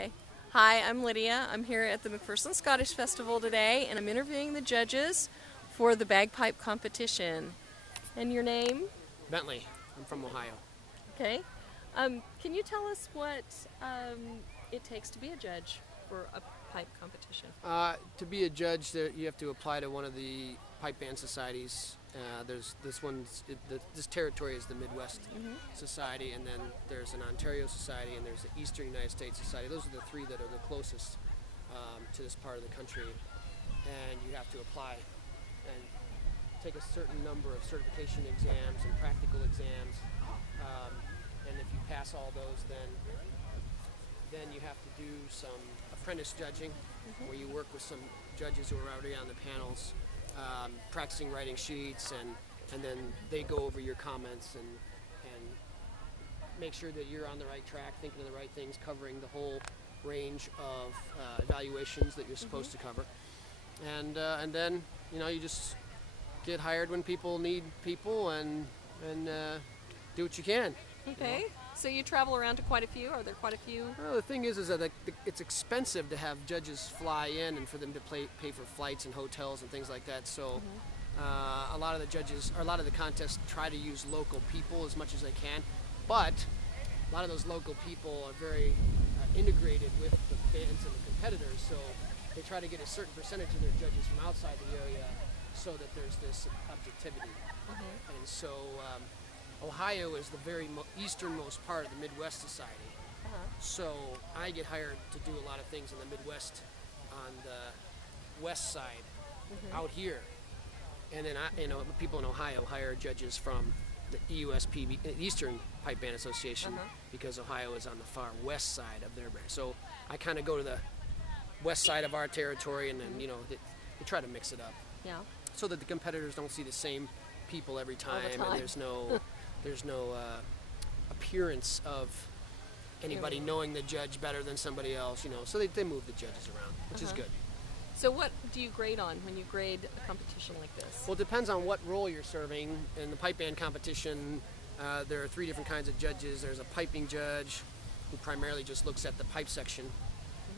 Okay. Hi, I'm Lydia. I'm here at the McPherson Scottish Festival today, and I'm interviewing the judges for the bagpipe competition. And your name? Bentley. I'm from Ohio. Okay. Can you tell us what it takes to be a judge for a pipe competition? To be a judge, you have to apply to one of the pipe band societies. There's this territory is the Midwest Society, and then there's an Ontario Society, and there's the Eastern United States Society. Those are the three that are the closest to this part of the country, and you have to apply and take a certain number of certification exams and practical exams, and if you pass all those, then you have to do some apprentice judging, where you work with some judges who are already on the panels, practicing writing sheets, and then they go over your comments and make sure that you're on the right track, thinking of the right things, covering the whole range of evaluations that you're supposed to cover, and then you just get hired when people need people and do what you can. Okay. So you travel around to quite a few? Are there quite a few? Well, the thing is that it's expensive to have judges fly in and for them to pay for flights and hotels and things like that. So a lot of the judges, or a lot of the contests, try to use local people as much as they can. But a lot of those local people are very integrated with the bands and the competitors. So they try to get a certain percentage of their judges from outside the area so that there's this objectivity. And so Ohio is the very easternmost part of the Midwest Society. So I get hired to do a lot of things in the Midwest on the west side out here. And then people in Ohio hire judges from the EUSP, Eastern Pipe Band Association, because Ohio is on the far west side of their band. So I kind of go to the west side of our territory, and then they try to mix it up. Yeah. So that the competitors don't see the same people every time, and there's no appearance of anybody knowing the judge better than somebody else, so they move the judges around, which is good. So what do you grade on when you grade a competition like this? Well, it depends on what role you're serving. In the pipe band competition, there are three different kinds of judges. There's a piping judge who primarily just looks at the pipe section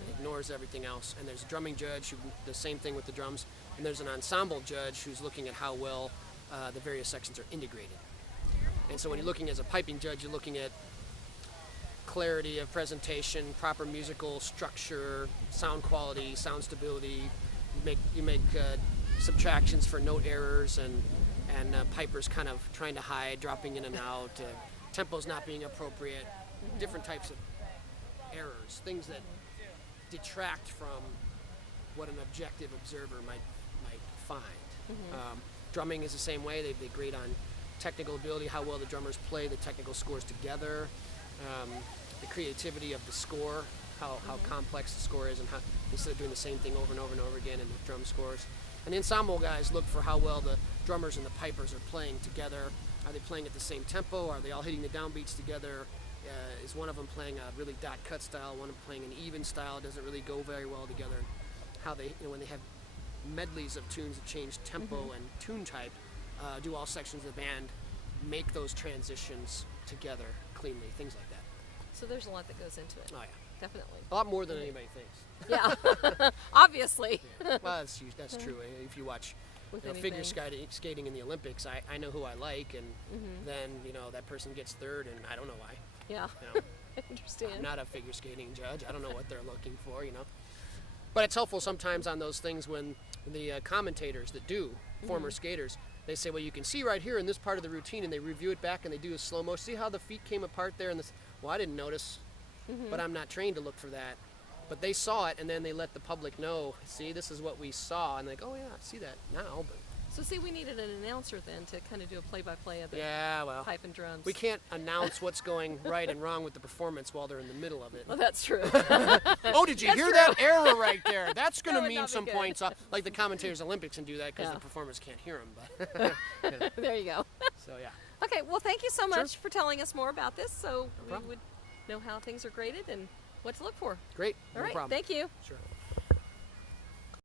and ignores everything else. And there's a drumming judge who the same thing with the drums. And there's an ensemble judge who's looking at how well the various sections are integrated. And so when you're looking as a piping judge, you're looking at clarity of presentation, proper musical structure, sound quality, sound stability. You make subtractions for note errors and pipers kind of trying to hide, dropping in and out, tempos not being appropriate, different types of errors, things that detract from what an objective observer might find. Drumming is the same way. They grade on technical ability, how well the drummers play the technical scores together, the creativity of the score, how complex the score is, and how, instead of doing the same thing over and over and over again in the drum scores. And the ensemble guys look for how well the drummers and the pipers are playing together. Are they playing at the same tempo? Are they all hitting the downbeats together? Is one of them playing a really dot cut style, one of them playing an even style? Doesn't really go very well together. How they, when they have medleys of tunes that change tempo and tune type, do all sections of the band make those transitions together cleanly, things like that. So there's a lot that goes into it. Oh yeah, definitely. A lot more than anybody thinks. Yeah, obviously. Yeah. Well, that's true. If you watch figure skating in the Olympics, I know who I like, and then that person gets third, and I don't know why. Yeah. I understand. I'm not a figure skating judge. I don't know what they're looking for, But it's helpful sometimes on those things when the commentators that do, former skaters, they say, well, you can see right here in this part of the routine, and they review it back and they do a slow mo. See how the feet came apart there? Well, I didn't notice, but I'm not trained to look for that. But they saw it, and then they let the public know, see, this is what we saw. And oh, yeah, I see that now. But So see, we needed an announcer then to kind of do a play-by-play of the pipe and drums. We can't announce what's going right and wrong with the performance while they're in the middle of it. Well, that's true. Oh, did you hear that error right there? That's going to mean some points off. Like the commentators Olympics can do that because the performers can't hear them. But There you go. So, yeah. Okay, well, thank you so much for telling us more about this, so we problem. would know how things are graded and what to look for. Great. All No right, problem. thank you. Sure.